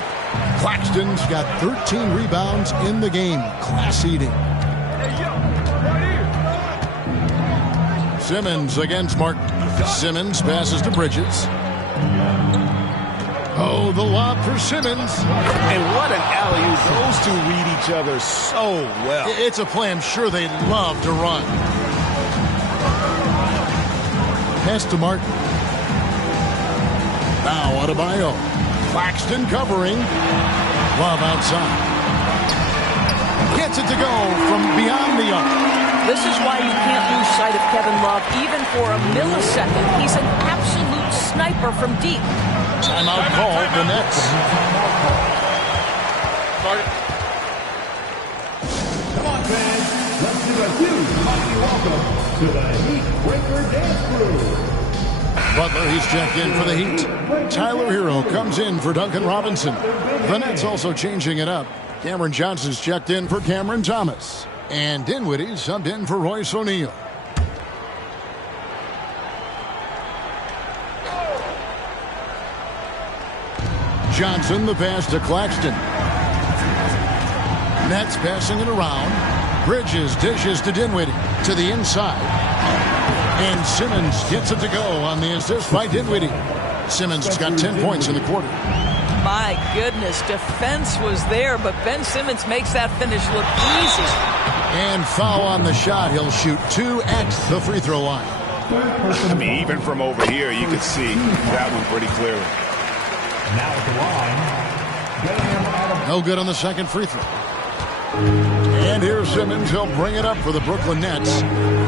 Claxton's got 13 rebounds in the game. Class eating. Simmons against Martin. Simmons passes to Bridges. Oh, the lob for Simmons. And what an alley-oop. Those two read each other so well. It's a play I'm sure they love to run. Pass to Martin. Now Adebayo. Claxton covering. Love outside. Gets it to go from beyond the arc. This is why you can't lose sight of Kevin Love even for a millisecond. He's an absolute sniper from deep. Timeout call, the Nets. Come on, fans. Let's give a huge mighty welcome to the Heat Breaker Dance Crew. Butler, he's checked in for the Heat. Tyler Hero comes in for Duncan Robinson. The Nets also changing it up. Cameron Johnson's checked in for Cameron Thomas. And Dinwiddie subbed in for Royce O'Neal. Johnson, the pass to Claxton. Nets passing it around. Bridges dishes to Dinwiddie to the inside. And Simmons gets it to go on the assist by Dinwiddie. Simmons has got 10 points in the quarter. My goodness, defense was there, but Ben Simmons makes that finish look easy. And foul on the shot. He'll shoot 2x the free throw line. I mean, even from over here, you could see that one pretty clearly. Now at the line, no good on the second free throw. And here's Simmons. He'll bring it up for the Brooklyn Nets.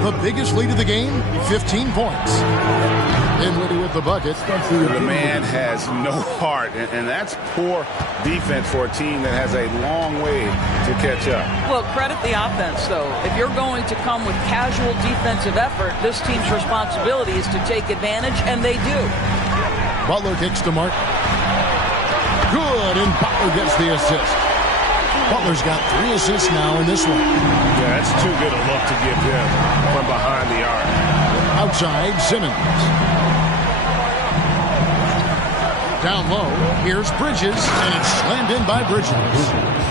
The biggest lead of the game, 15 points. Dinwiddie with the bucket. The man has no heart, and that's poor defense for a team that has a long way to catch up. Well, credit the offense, though. If you're going to come with casual defensive effort, this team's responsibility is to take advantage, and they do. Butler kicks to Martin. Good, and Butler gets the assist. Butler's got 3 assists now in this one. Yeah, that's too good a look to give him from behind the arc. Outside, Simmons. Down low, here's Bridges, and it's slammed in by Bridges.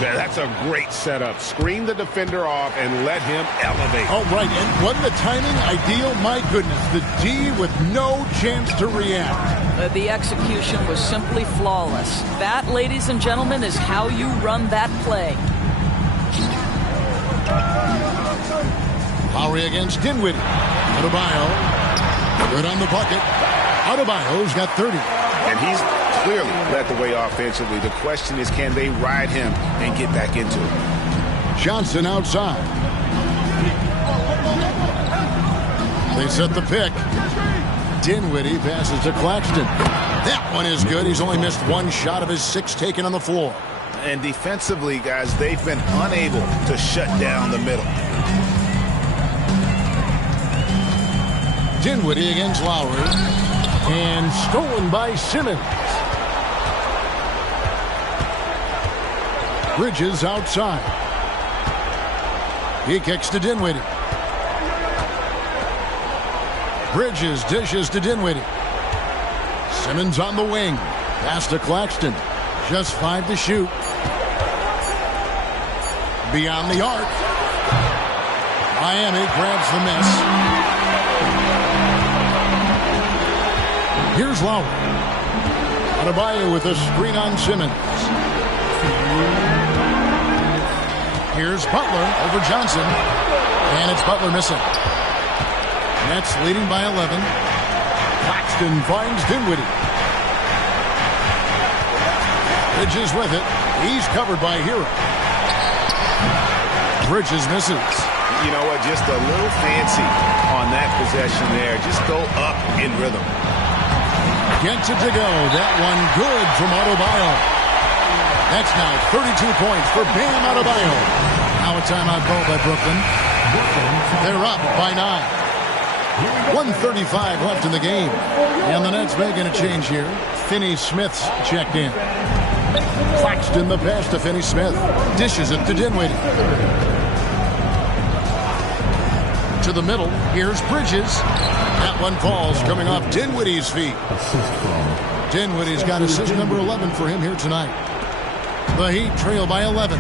Yeah, that's a great setup. Screen the defender off and let him elevate. Oh, right, and wasn't the timing ideal? My goodness, the D with no chance to react. The execution was simply flawless. That, ladies and gentlemen, is how you run that play. Lowry against Dinwiddie. Adebayo, good on the bucket. Adebayo's got 30. And he's clearly led the way offensively. The question is, can they ride him and get back into it? Johnson outside. They set the pick. Dinwiddie passes to Claxton. That one is good. He's only missed 1 shot of his 6 taken on the floor. And defensively, guys, they've been unable to shut down the middle. Dinwiddie against Lowry. And stolen by Simmons. Bridges outside. He kicks to Dinwiddie. Bridges dishes to Dinwiddie. Simmons on the wing. Pass to Claxton. Just 5 to shoot. Beyond the arc. Miami grabs the miss. Here's Lowry. Adebayo with a screen on Simmons. Here's Butler over Johnson. And it's Butler missing. Nets leading by 11. Claxton finds Dinwiddie. Bridges with it. He's covered by Hero. Bridges misses. You know what? Just a little fancy on that possession there. Just go up in rhythm. Gets it to go. That one good from Adebayo. That's now 32 points for Bam Adebayo. Now a timeout call by Brooklyn. They're up by 9. 1:35 left in the game. And the Nets making a change here. Finney-Smith's checked in. Claxton the pass to Finney-Smith. Dishes it to Dinwiddie. To the middle. Here's Bridges. That one falls coming off Dinwiddie's feet. Dinwiddie's got assist number 11 for him here tonight. The Heat trail by 11.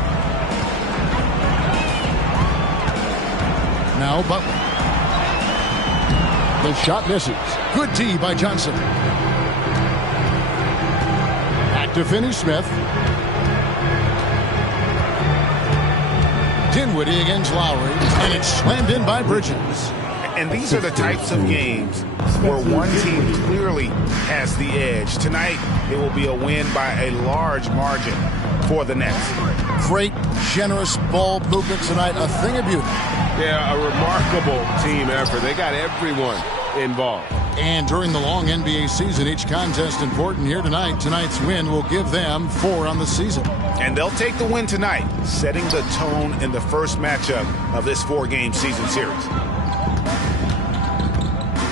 Now Butler. The shot misses. Good D by Johnson. Back to Finney-Smith. Dinwiddie against Lowry, and it's slammed in by Bridges. And these are the types of games where one team clearly has the edge. Tonight, it will be a win by a large margin for the Nets. Great, generous ball movement tonight, a thing of beauty. Yeah, a remarkable team effort. They got everyone involved. And during the long NBA season, each contest important. Here tonight. Tonight's win will give them 4 on the season. And they'll take the win tonight, setting the tone in the first matchup of this 4-game season series.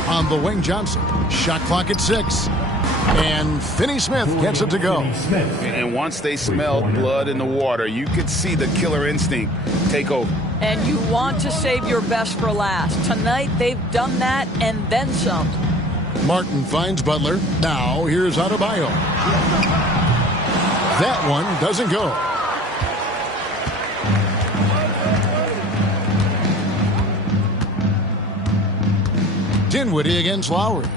On the wing, Johnson. Shot clock at 6. And Finney-Smith gets it to go. And once they smelled blood in the water, you could see the killer instinct take over. And you want to save your best for last. Tonight, they've done that and then some. Martin finds Butler. Now, here's Adebayo. That one doesn't go. Dinwiddie against Lowry.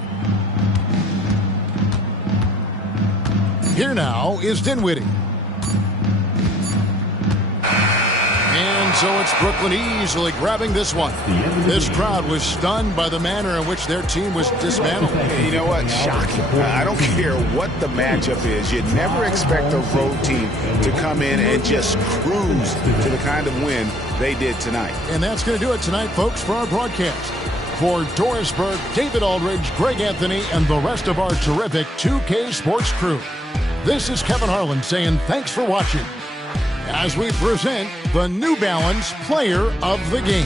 Here now is Dinwiddie. And so it's Brooklyn easily grabbing this one. This crowd was stunned by the manner in which their team was dismantled. You know what? Shocking. I don't care what the matchup is. You'd never expect a road team to come in and just cruise to the kind of win they did tonight. And that's going to do it tonight, folks, for our broadcast. For Doris Burke, David Aldridge, Greg Anthony, and the rest of our terrific 2K Sports crew, this is Kevin Harlan saying thanks for watching as we present the New Balance Player of the Game.